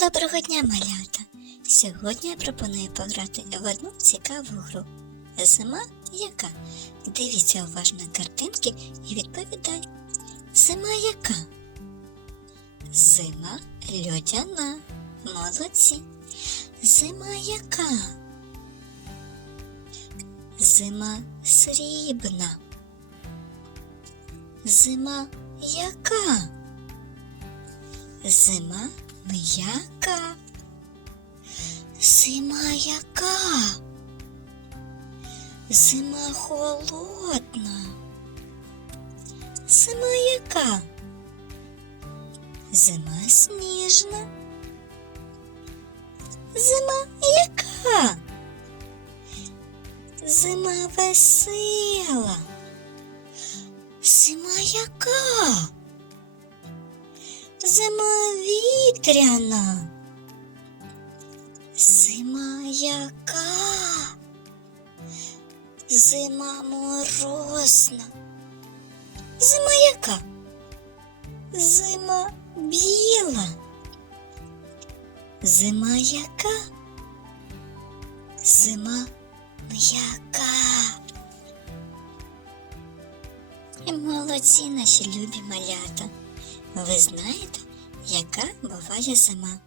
Доброго дня, малята! Сьогодні я пропоную пограти в одну цікаву гру. Зима яка? Дивіться уважно картинки і відповідай. Зима яка? Зима льодяна. Молодці. Зима яка? Зима срібна. Зима яка? Зима м'яка. Зима яка? Зима холодна. Зима яка? Зима сніжна. Зима яка? Зима весела. Зима яка? Зима вітряна. Зима яка? Зима морозна. Зима яка? Зима біла. Зима яка? Зима м'яка. Молодці наші любі малята. Ви знаєте, яка буває зима?